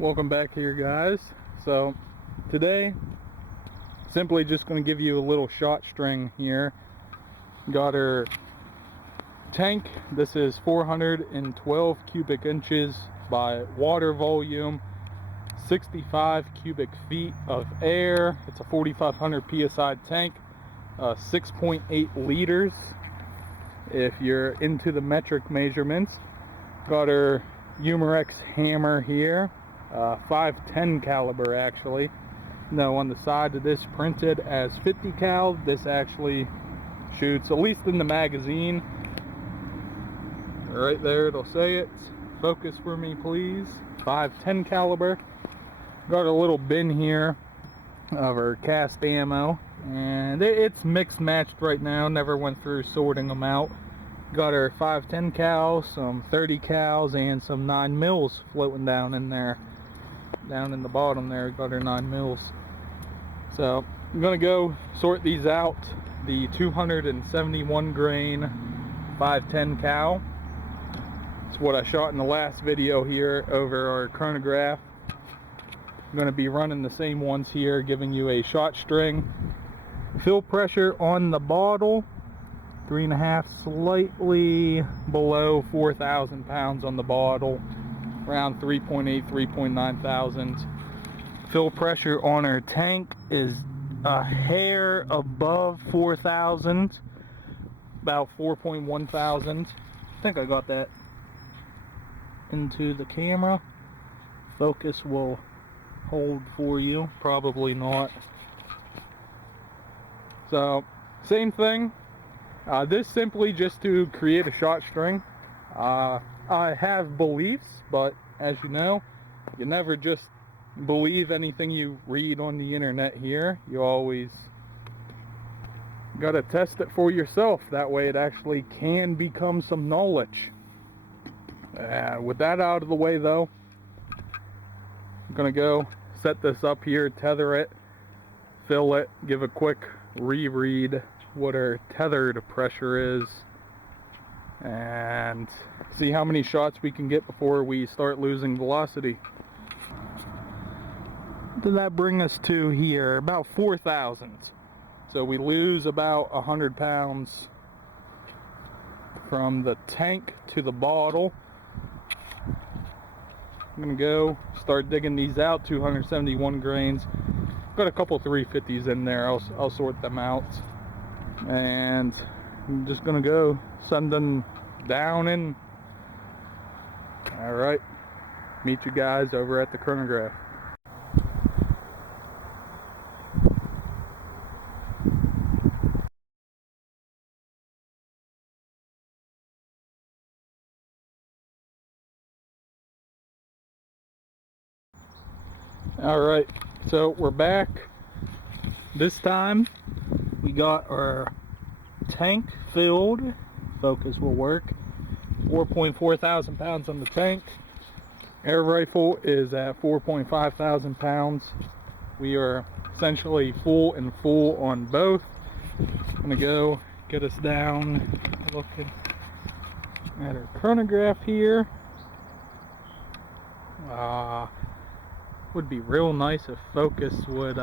Welcome back here, guys. So today, simply just going to give you a little shot string here. Got our tank. This is 412 cubic inches by water volume, 65 cubic feet of air. It's a 4,500 psi tank, 6.8 liters if you're into the metric measurements. Got our Umarex Hammer here, 510 caliber actually. No, on the side of this printed as 50 cal. This actually shoots, at least in the magazine, right there it'll say it. Focus for me please. 510 caliber. Got a little bin here of our cast ammo, and it's mixed matched right now. Never went through sorting them out. Got our 510 cal, some 30 cals, and some 9 mils floating down in there. Down in the bottom there, got our 9 mils. So I'm gonna go sort these out. The 271 grain 510 cal. It's what I shot in the last video here over our chronograph. I'm gonna be running the same ones here, giving you a shot string. Fill pressure on the bottle, 3.5, slightly below 4,000 pounds on the bottle, around 3.8, 3.9 thousand. Fill pressure on our tank is a hair above 4,000, about 4.1 thousand. I think I got that into the camera. Focus will hold for you, probably not. So same thing. This simply just to create a shot string. I have beliefs, but as you know, you never just believe anything you read on the internet here. You always gotta test it for yourself. That way it actually can become some knowledge. With that out of the way though, I'm gonna go set this up here, tether it, fill it, give a quick reread what our tethered pressure is, and see how many shots we can get before we start losing velocity. What did that bring us to here? About 4,000. So we lose about 100 pounds from the tank to the bottle. I'm gonna go start digging these out. 271 grains. Got a couple 350s in there. I'll sort them out, and I'm just gonna go send them down in. All right, meet you guys over at the chronograph. All right, so we're back. This time we got our tank filled. Focus will work. 4.4 thousand pounds on the tank. Air rifle is at 4.5 thousand pounds. We are essentially full on both. I'm gonna go get us down looking at our chronograph here. Would be real nice if focus would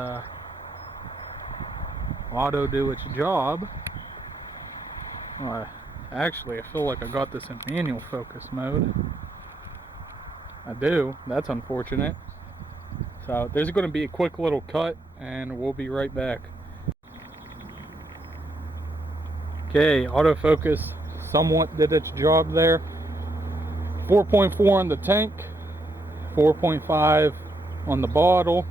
auto do its job. Actually, I feel like I got this in manual focus mode. I do. That's unfortunate. So there's going to be a quick little cut, and we'll be right back. Okay, autofocus somewhat did its job there. 4.4 on the tank, 4.5 on the bottle.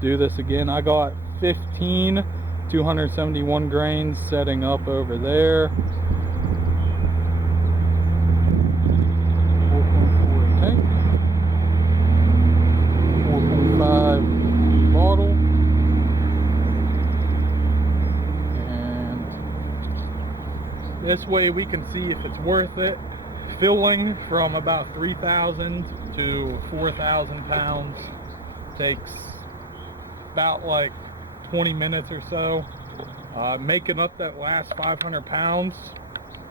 Do this again. I got 15 271 grains setting up over there. 4.4 tank, 4.5 bottle, and this way we can see if it's worth it. Filling from about 3,000 to 4,000 pounds takes about like 20 minutes or so. Making up that last 500 pounds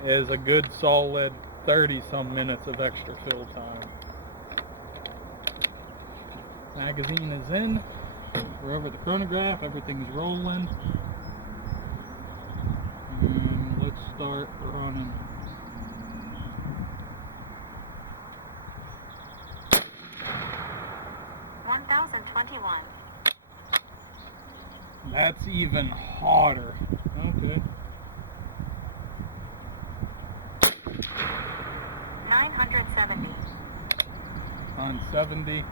is a good solid 30 some minutes of extra fill time. Magazine is in. We're over the chronograph. Everything's rolling. And let's start running. That's even hotter. Okay. 970. 970.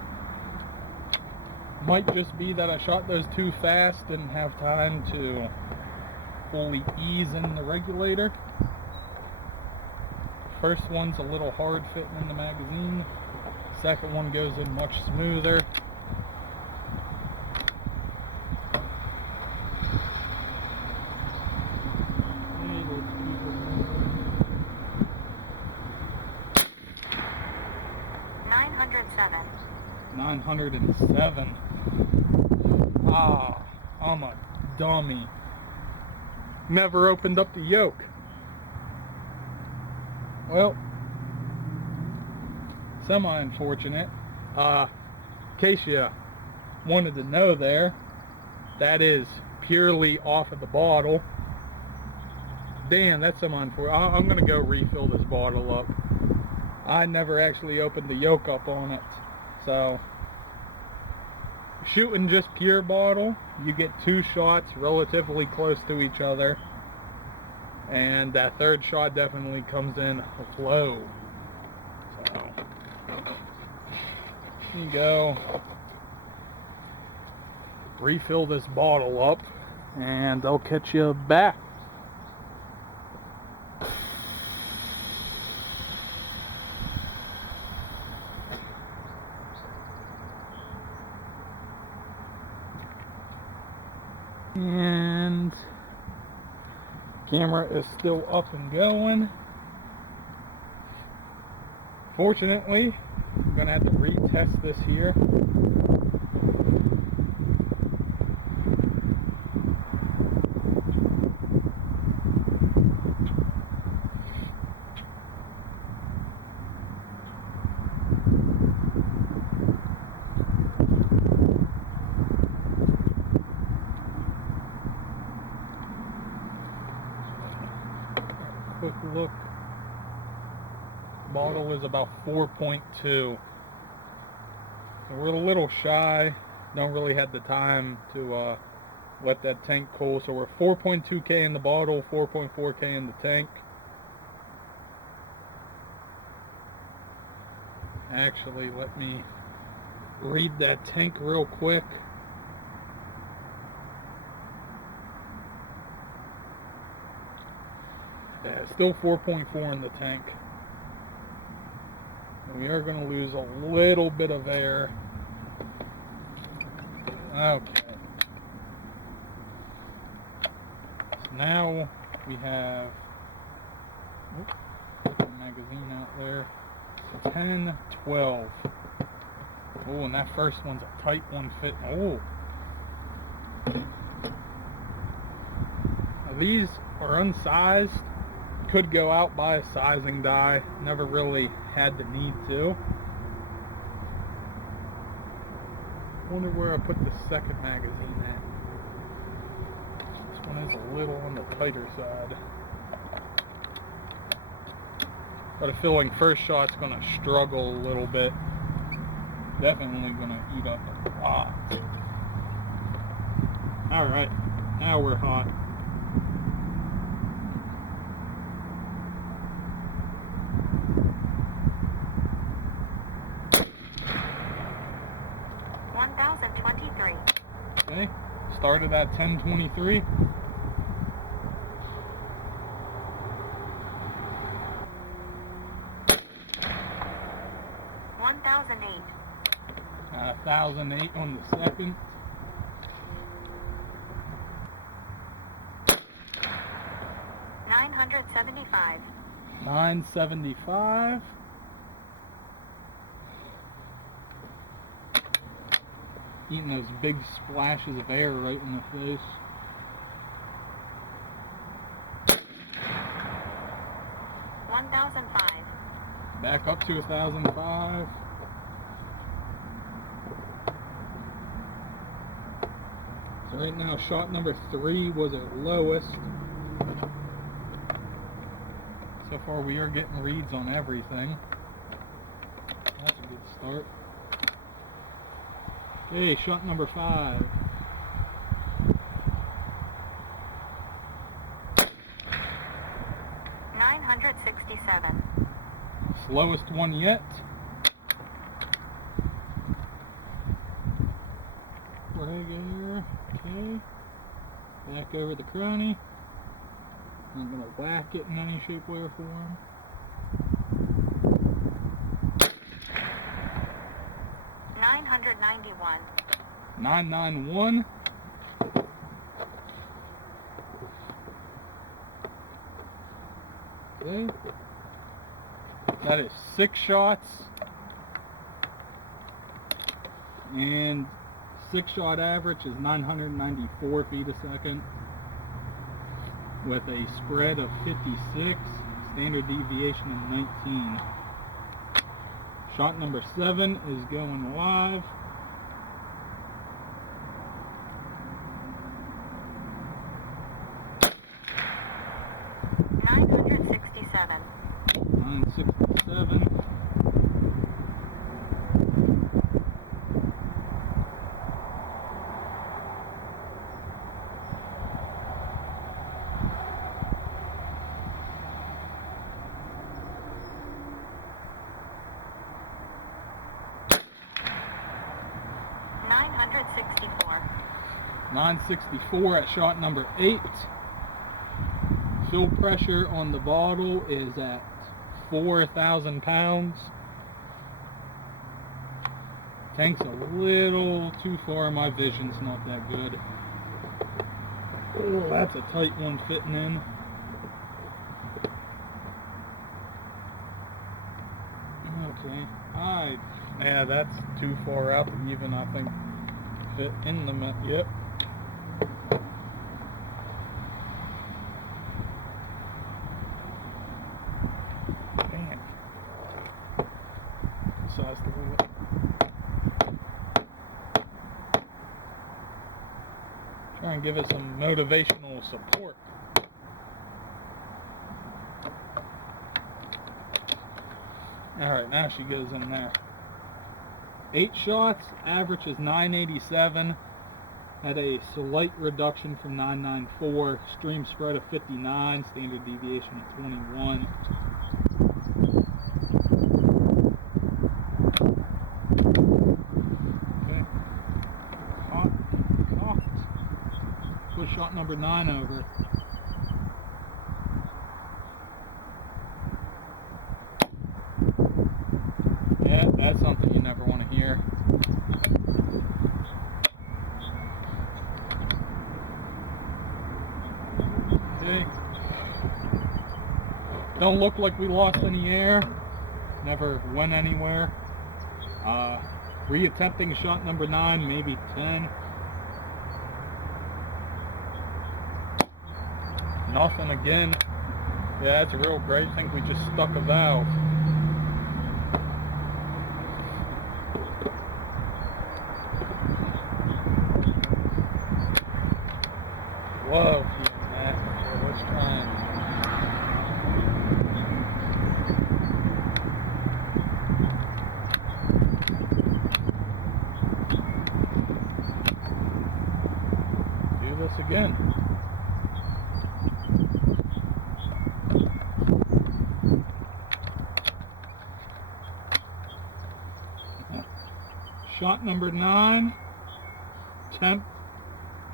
Might just be that I shot those too fast, didn't have time to fully ease in the regulator. First one's a little hard fitting in the magazine. Second one goes in much smoother. $907. 907. Ah, I'm a dummy. Never opened up the yoke. Well, semi-unfortunate. In case you wanted to know there, that is purely off of the bottle. Damn, that's semi-unfortunate. I'm going to go refill this bottle up. I never actually opened the yoke up on it. So, shooting just pure bottle, you get 2 shots relatively close to each other. And that third shot definitely comes in low. So, here you go. Refill this bottle up, and I'll catch you back. And camera is still up and going. Fortunately, I'm gonna have to retest this here. Quick look. Bottle is about 4.2. So we're a little shy. Don't really have the time to let that tank cool. So we're 4.2K in the bottle, 4.4K in the tank. Actually, let me read that tank real quick. Yeah, still 4.4 in the tank. We are going to lose a little bit of air. Okay. So now we have the magazine out there. So 10, 12. Oh, and that first one's a tight one fit. Oh. Now these are unsized. Could go out by a sizing die. Never really had the need to. Wonder where I put the second magazine at. This one is a little on the tighter side. Got a feeling first shot's gonna struggle a little bit. Definitely gonna eat up a lot. Alright, now we're hot. Okay, started at 1023. $1,008. 1,008 on the second. $975. 975. Eating those big splashes of air right in the face. $1,005. Back up to 1,005. Right now, shot number 3 was our lowest. So far, we are getting reads on everything. That's a good start. Okay, shot number 5. $967. Slowest one yet. Regulator. Okay. Back over the chrony. I'm going to whack it in any shape, way, or form. $991. 991. Okay. That is 6 shots. And 6-shot average is 994 feet a second. With a spread of 56, standard deviation of 19. Shot number 7 is going live. $967. 967. $964 at shot number 8. Fill pressure on the bottle is at 4,000 pounds. Tank's a little too far. My vision's not that good. Oh, that's a tight one fitting in. Okay. Yeah, that's too far out to even, I think, fit in the met. Yep. Damn. Size the wheel. Try and give it some motivational support. Alright, now she goes in there. 8 shots, average is 987. Had a slight reduction from 994. Stream spread of 59, standard deviation of 21. Okay. Hot, soft. Push shot number 9 over. Yeah, that's something you never want to hear. Okay. Don't look like we lost any air. Never went anywhere. Reattempting shot number 9, maybe 10. Nothing again. Yeah, that's real great. I think we just stuck a valve. Whoa, yeah, let's try and do this again. Shot number 9, temp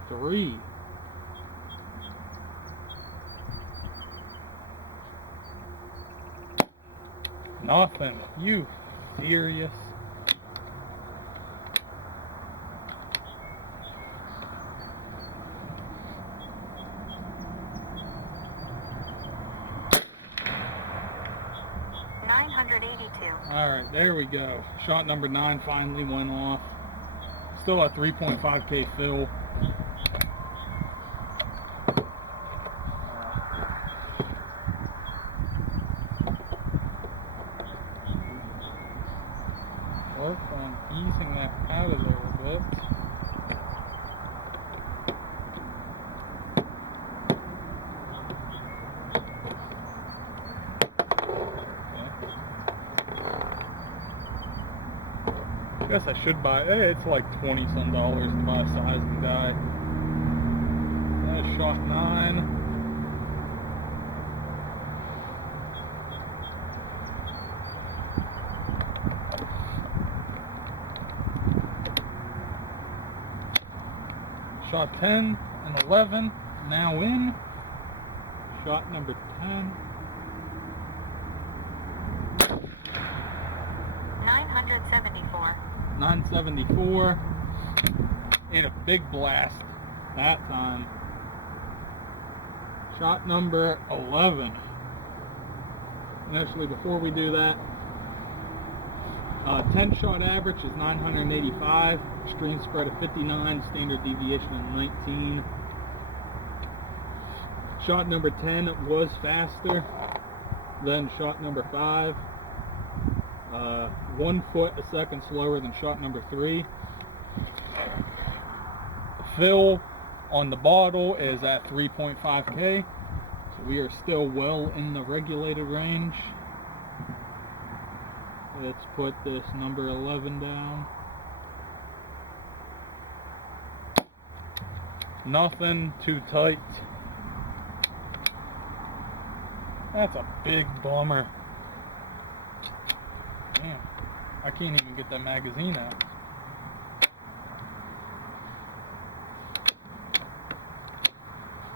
3. Nothing. You serious? Alright, there we go. Shot number 9 finally went off. Still at 3.5K fill. Work on easing that out of there a bit. I guess I should buy, it's like 20 some dollars to buy a sizing die. That's shot 9. Shot 10 and 11 now in. Shot number 10. 974. 974. And a big blast that time. Shot number 11. And actually, before we do that, 10 shot average is 985, extreme spread of 59, standard deviation of 19. Shot number 10 was faster than shot number 5. 1 foot a second slower than shot number 3. Fill on the bottle is at 3.5K, so we are still well in the regulated range. Let's put this number 11 down. Nothing too tight. That's a big bummer. Damn, I can't even get that magazine out.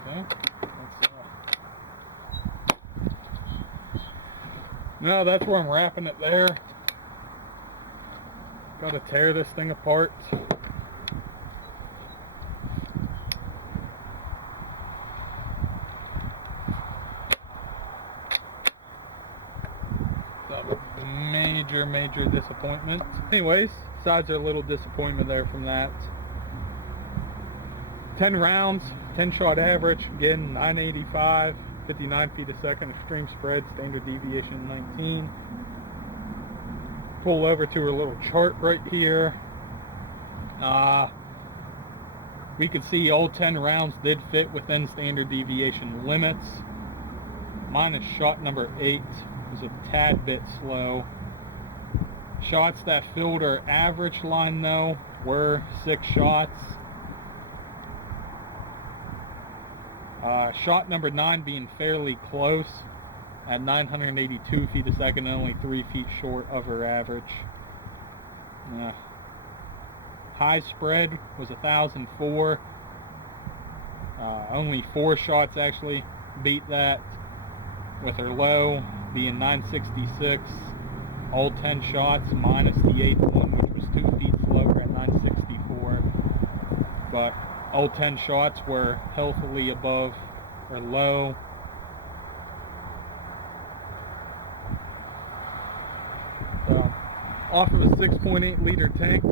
Okay, no, that's where I'm wrapping it there. Got to tear this thing apart. It's a major disappointment. Anyways, besides our little disappointment there from that. 10 rounds, 10 shot average, again 985, 59 feet a second, extreme spread, standard deviation 19. Pull over to our little chart right here. We could see all 10 rounds did fit within standard deviation limits. Minus shot number 8 was a tad bit slow. Shots that filled our average line though were 6 shots. Shot number 9 being fairly close at 982 feet a second, and only 3 feet short of her average. High spread was 1,004. Only 4 shots actually beat that, with her low being 966. All 10 shots minus the 8th one, which was 2 feet slower at 964. But all 10 shots were healthily above her low. Off of a 6.8 liter tank,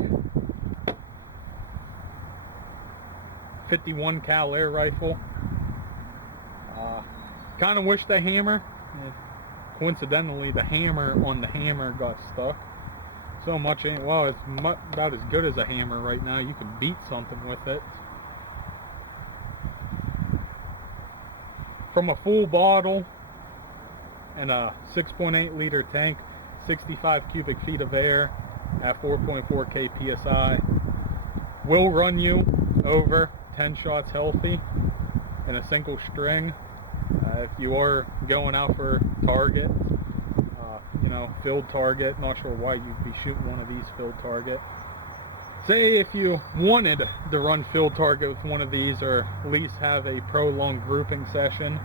51 cal air rifle. Kind of wish the hammer, coincidentally the hammer on the hammer got stuck. So much, well, it's about as good as a hammer right now. You can beat something with it. From a full bottle and a 6.8 liter tank, 65 cubic feet of air at 4.4K PSI will run you over 10 shots healthy in a single string. If you are going out for target, field target, not sure why you'd be shooting one of these field target. Say if you wanted to run field target with one of these, or at least have a prolonged grouping session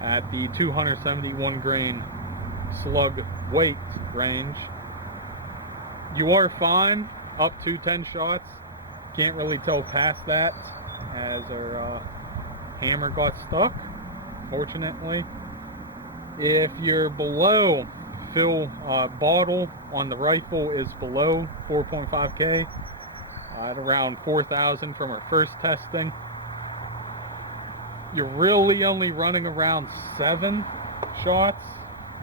at the 271 grain slug weight range, you are fine up to 10 shots. Can't really tell past that, as our hammer got stuck, fortunately. If you're below fill bottle on the rifle is below 4.5K at around 4,000 from our first testing, you're really only running around 7 shots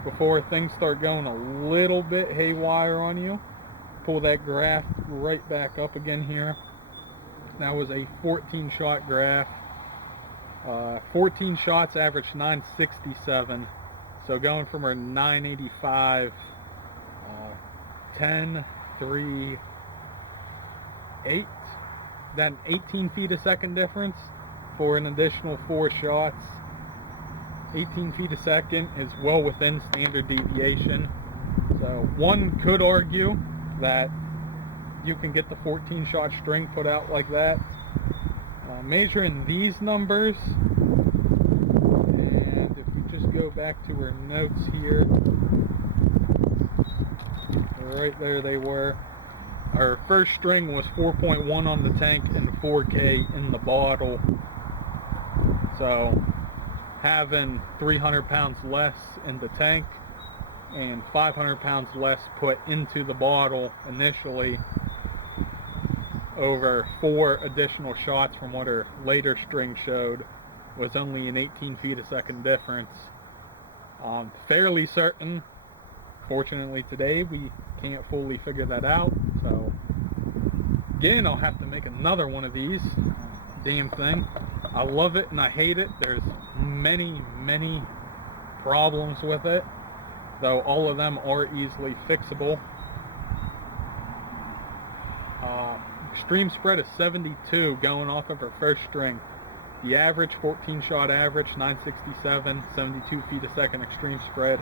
before things start going a little bit haywire on you. Pull that graph right back up again here. That was a 14 shot graph. 14 shots averaged 967. So going from our 985, 10, 3, 8, then 18 feet a second difference for an additional 4 shots. 18 feet a second is well within standard deviation. So one could argue that you can get the 14 shot string put out like that. Measuring these numbers, and if we just go back to our notes here, right there they were. Our first string was 4.1 on the tank and 4K in the bottle. So having 300 pounds less in the tank and 500 pounds less put into the bottle initially over 4 additional shots from what our later string showed was only an 18 feet a second difference. Fairly certain, fortunately today we can't fully figure that out, so again I'll have to make another one of these. Damn thing, I love it and I hate it. There's many problems with it, though all of them are easily fixable. Extreme spread is 72 going off of our first string. The average 14 shot average 967, 72 feet a second extreme spread,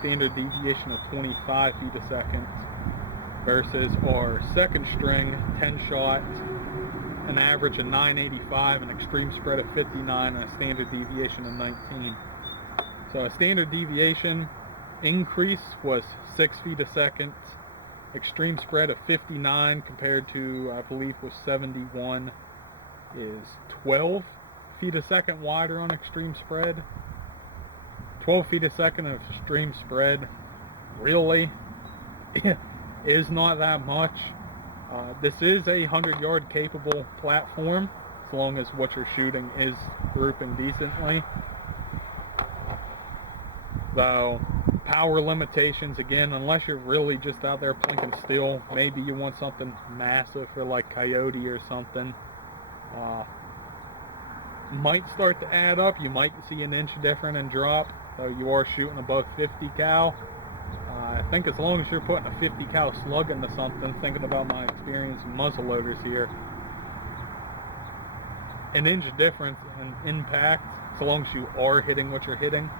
standard deviation of 25 feet a second, versus our second string 10 shot, an average of 985, an extreme spread of 59, and a standard deviation of 19. So a standard deviation increase was 6 feet a second. Extreme spread of 59 compared to, I believe, was 71, is 12 feet a second wider on extreme spread. 12 feet a second of extreme spread really is not that much. This is a 100-yard capable platform, as long as what you're shooting is grouping decently. Though power limitations, again, unless you're really just out there plinking steel, maybe you want something massive for like coyote or something, might start to add up. You might see an inch different in drop, though you are shooting above 50 cal. I think as long as you're putting a 50 cal slug into something, thinking about my experience in muzzleloaders here, an inch difference in impact, so long as you are hitting what you're hitting.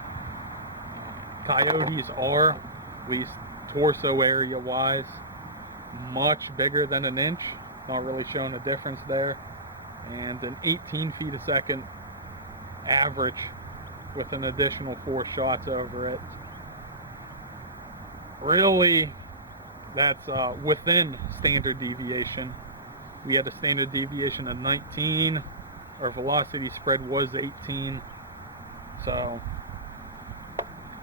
Coyotes are, at least torso area wise, much bigger than an inch. Not really showing a difference there. And an 18 feet a second average with an additional 4 shots over it. Really, that's within standard deviation. We had a standard deviation of 19. Our velocity spread was 18. So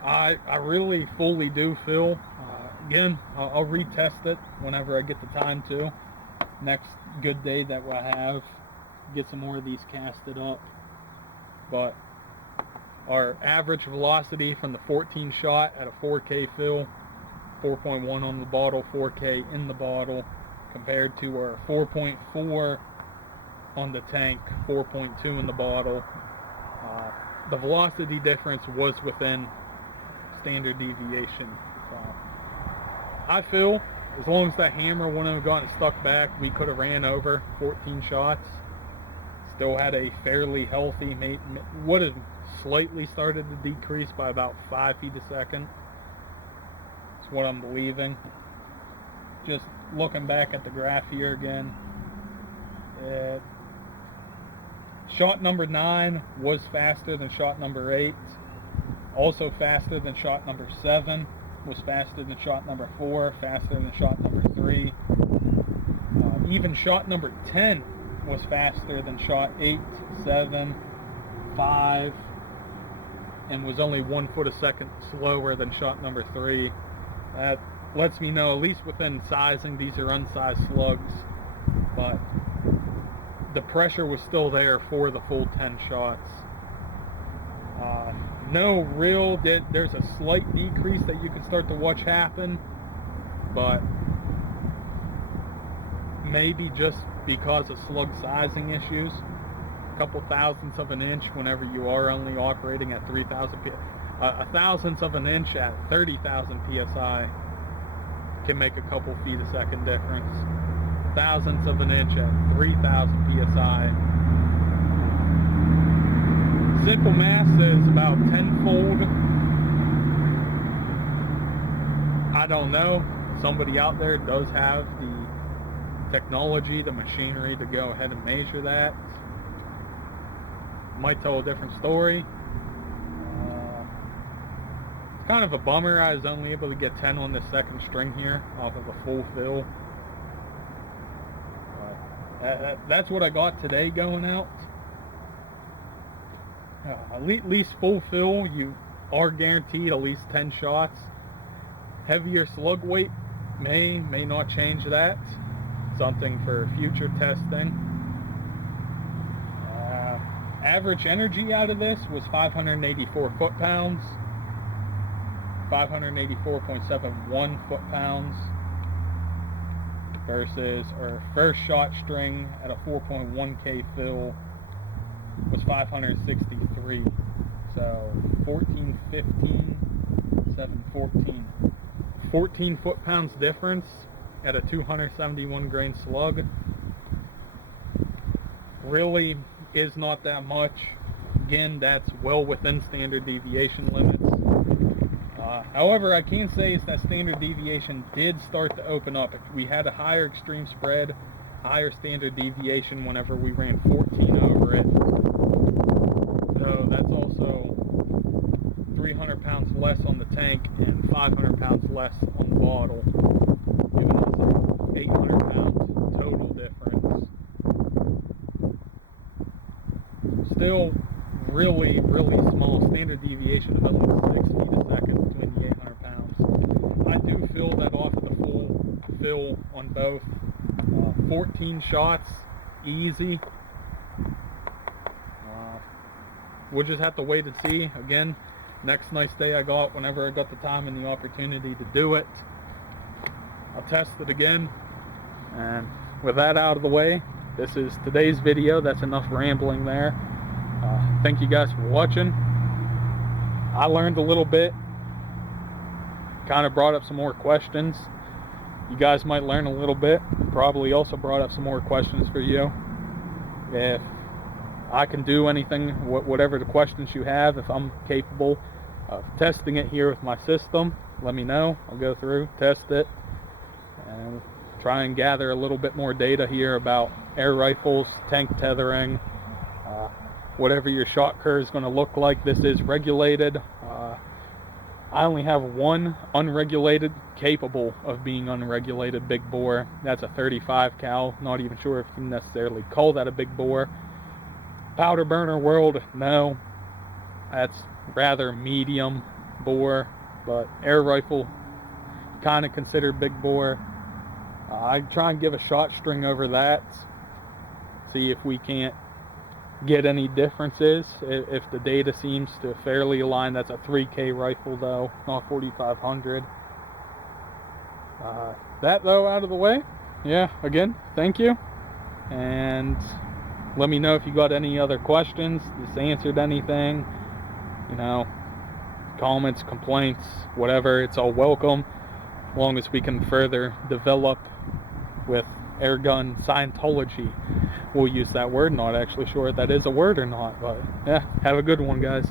I really fully do feel, again, I'll retest it whenever I get the time to. Next good day that we'll have, get some more of these casted up. But our average velocity from the 14 shot at a 4K fill, 4.1 on the bottle, 4K in the bottle, compared to our 4.4 on the tank, 4.2 in the bottle. The velocity difference was within standard deviation. So I feel as long as that hammer wouldn't have gotten stuck back, we could have ran over 14 shots. Still had a fairly healthy mate. Would have slightly started to decrease by about 5 feet a second. That's what I'm believing. Just looking back at the graph here again. Shot number 9 was faster than shot number 8. Also faster than shot number 7, was faster than shot number 4, faster than shot number 3. Even shot number 10 was faster than shot 8, 7, 5, and was only 1 foot a second slower than shot number 3. That lets me know, at least within sizing, these are unsized slugs, but the pressure was still there for the full 10 shots. No real, there's a slight decrease that you can start to watch happen, but maybe just because of slug sizing issues. A couple thousandths of an inch whenever you are only operating at 3,000 psi. A thousandth of an inch at 30,000 psi can make a couple feet a second difference. thousandths of an inch at 3,000 psi. Simple math is about tenfold. I don't know. Somebody out there does have the technology, the machinery to go ahead and measure that. Might tell a different story. It's kind of a bummer I was only able to get 10 on the second string here off of a full fill. That's what I got today going out. At least full fill, you are guaranteed at least 10 shots. Heavier slug weight may not change that. Something for future testing. Average energy out of this was 584 foot-pounds. 584.71 foot-pounds versus our first shot string at a 4.1K fill was 563. So 14, 15, 7, 14. 14 foot-pounds difference at a 271 grain slug really is not that much. Again, that's well within standard deviation limits. However, I can say is that standard deviation did start to open up. We had a higher extreme spread, higher standard deviation whenever we ran 14 over it. So that's also 300 pounds less on the tank and 500 pounds less on the bottle, giving us an 800 pound total difference. Still really small. Standard deviation of only 6 feet a second between the 800 pounds. I do fill that off of the full fill on both. 14 shots, easy. We'll just have to wait and see. Again, next nice day I got, whenever I got the time and the opportunity to do it, I'll test it again. And with that out of the way, this is today's video. That's enough rambling there. Thank you guys for watching. I learned a little bit, kind of brought up some more questions. You guys might learn a little bit, probably also brought up some more questions for you. If I can do anything, whatever the questions you have, if I'm capable of testing it here with my system, let me know. I'll go through, test it, and try and gather a little bit more data here about air rifles, tank tethering, whatever your shot curve is going to look like. This is regulated. I only have one unregulated, capable of being unregulated big bore. That's a 35 cal. Not even sure if you can necessarily call that a big bore. Powder burner world, no. That's rather medium bore, but air rifle, kind of considered big bore. I try and give a shot string over that. See if we can't get any differences. If the data seems to fairly align. That's a 3K rifle though, not 4500. That though out of the way, yeah, again, thank you, and let me know if you got any other questions, this answered anything, you know, comments, complaints, whatever. It's all welcome, as long as we can further develop with airgun Scientology. We'll use that word. Not actually sure if that is a word or not, but yeah, have a good one, guys.